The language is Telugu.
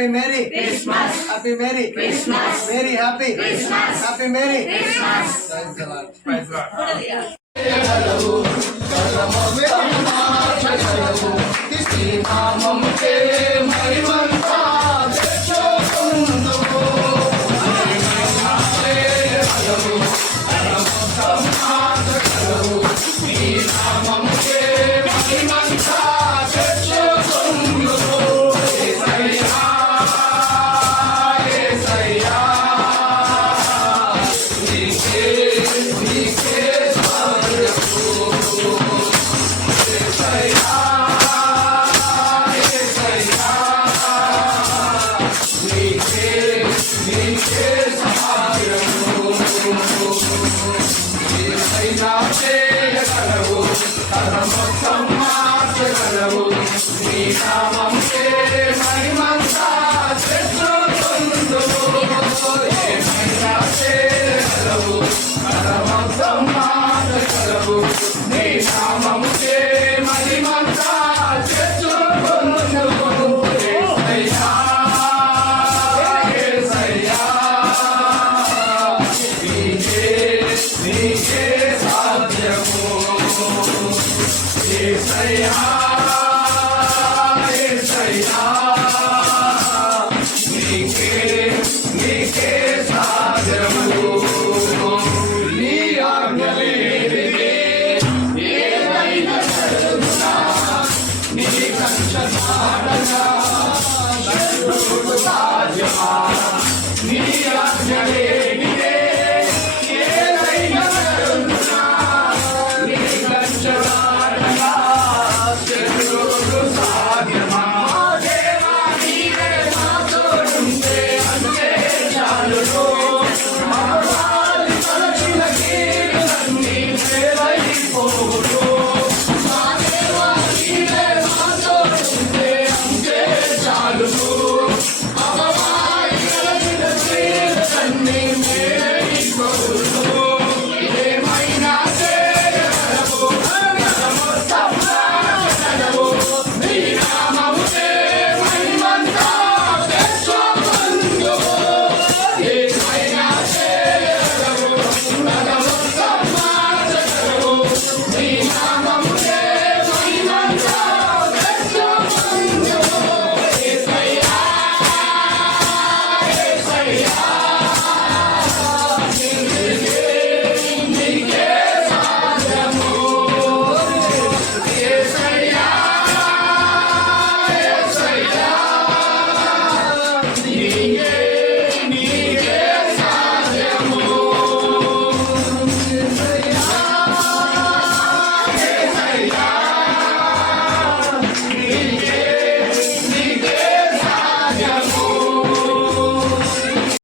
Happy Merry Christmas. Happy Merry Christmas. Very happy Christmas. Happy Merry Christmas. Praise the Lord. Praise the Lord. నా చేయగలవు తన మొత్తం మార్చగలవు నీ నామం చే మహిమంతా చెట్లు చేయగలవు. Yeah.